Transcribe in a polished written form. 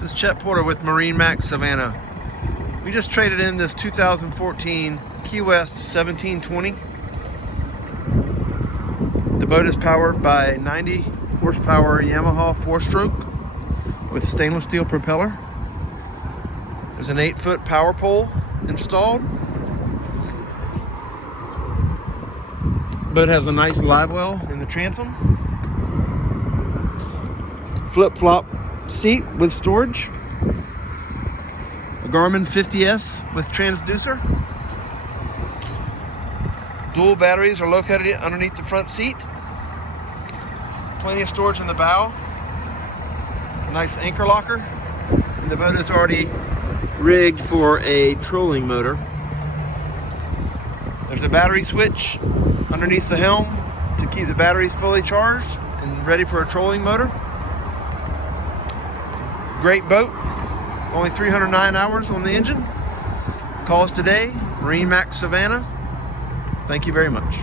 This is Chet Porter with MarineMax Savannah. We just traded in this 2014 Key West 1720. The boat is powered by 90 horsepower Yamaha 4-stroke with stainless steel propeller. There's an 8-foot power pole installed. The boat has a nice live well in the transom. Flip-flop seat with storage. A Garmin 50S with transducer. Dual batteries are located underneath the front seat. Plenty of storage in the bow. A nice anchor locker. And the boat is already rigged for a trolling motor. There's a battery switch underneath the helm to keep the batteries fully charged and ready for a trolling motor. Great boat, only 309 hours on the engine. Call us today, MarineMax Savannah. Thank you very much.